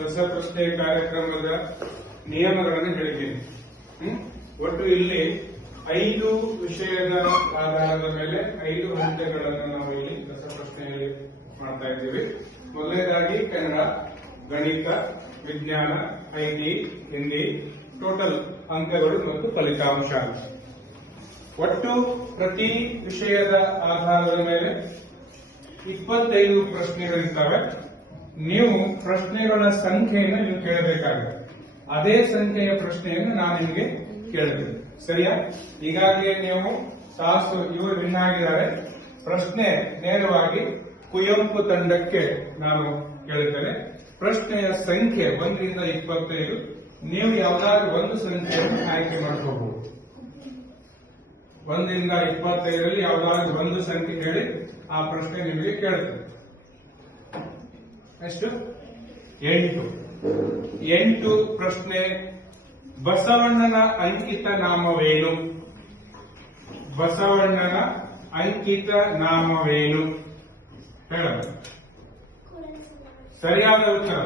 ರಸಪ್ರಶ್ನೆ ಕಾರ್ಯಕ್ರಮದ ನಿಯಮಗಳನ್ನು ಹೇಳಿದ್ದೀನಿ. ಒಟ್ಟು ಇಲ್ಲಿ 5 ವಿಷಯದ ಆಧಾರದ ಮೇಲೆ 5 ಹಂತಗಳನ್ನು ನಾವು ಇಲ್ಲಿ ರಸಪ್ರಶ್ನೆಯಲ್ಲಿ ಮಾಡ್ತಾ ಇದ್ದೀವಿ. ಮೊದಲನೇದಾಗಿ ಕನ್ನಡ, ಗಣಿತ, ವಿಜ್ಞಾನ, ಐಟಿ, ಹಿಂದಿ, ಟೋಟಲ್ ಅಂಕಗಳು ಮತ್ತು ಫಲಿತಾಂಶ. ಒಟ್ಟು ಪ್ರತಿ ವಿಷಯದ ಆಧಾರದ ಮೇಲೆ 25 ಪ್ರಶ್ನೆಗಳಿರ್ತವೆ. ನೀವು ಪ್ರಶ್ನೆಗಳ ಸಂಖ್ಯೆಯನ್ನು ನೀವು ಕೇಳಬೇಕಾಗುತ್ತೆ. ಅದೇ ಸಂಖ್ಯೆಯ ಪ್ರಶ್ನೆಯನ್ನು ನಾನು ನಿಮಗೆ ಕೇಳ್ತೇನೆ. ಸರಿಯಾ? ಈಗಾಗಲೇ ನೀವು ತಾಸು ಇವರು ವಿನ್ ಆಗಿದ್ದಾರೆ. ಪ್ರಶ್ನೆ ನೇರವಾಗಿ ಕುವೆಂಪು ತಂಡಕ್ಕೆ ನಾನು ಕೇಳುತ್ತೇನೆ. ಪ್ರಶ್ನೆಯ ಸಂಖ್ಯೆ 1 ರಿಂದ 25. ನೀವು ಯಾವುದಾದ್ರೂ ಒಂದು ಸಂಖ್ಯೆಯನ್ನು ಆಯ್ಕೆ ಮಾಡ್ಕೋಬಹುದು. 1 ರಿಂದ 25ರಲ್ಲಿ ಯಾವುದಾದ್ರೂ ಒಂದು ಸಂಖ್ಯೆ ಹೇಳಿ ಆ ಪ್ರಶ್ನೆ ನಿಮಗೆ ಕೇಳುತ್ತದೆ. ಎಷ್ಟು? 8 ಪ್ರಶ್ನೆ. ಬಸವಣ್ಣನ ಅಂಕಿತ ನಾಮವೇನು? ಬಸವಣ್ಣನ ಅಂಕಿತ ನಾಮವೇನು? ಹೇಳಬಹುದು. ಸರಿಯಾದ ಉತ್ತರ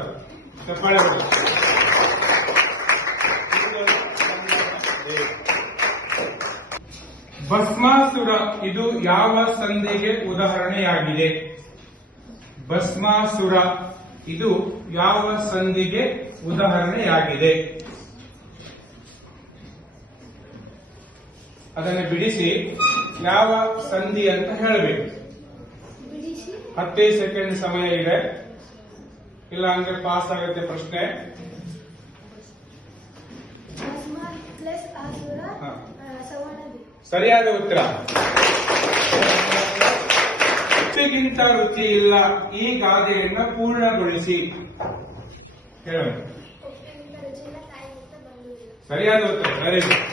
ಚಪ್ಪಾಳೆ. ಭಸ್ಮಾಸುರ ಇದು ಯಾವ ಸಂಧಿಗೆ ಉದಾಹರಣೆಯಾಗಿದೆ? ಭಸ್ಮಾಸುರ ಇದು ಯಾವ ಸಂಧಿಗೆ ಉದಾಹರಣೆಯಾಗಿದೆ? ಅದನ್ನು ಬಿಡಿಸಿ ಯಾವ ಸಂಧಿ ಅಂತ ಹೇಳಬೇಕು. 15 ಸೆಕೆಂಡ್ ಸಮಯ ಇದೆ, ಇಲ್ಲ ಅಂದ್ರೆ ಪಾಸ್ ಆಗುತ್ತೆ ಪ್ರಶ್ನೆ. ಸರಿಯಾದ ಉತ್ತರ. ರುಚಿಗಿಂತ ರುಚಿ ಇಲ್ಲ, ಈ ಗಾದೆಯನ್ನು ಪೂರ್ಣಗೊಳಿಸಿ. ಹೇಳೋಣ. ಸರಿಯಾದ ಉತ್ತರ. Very good.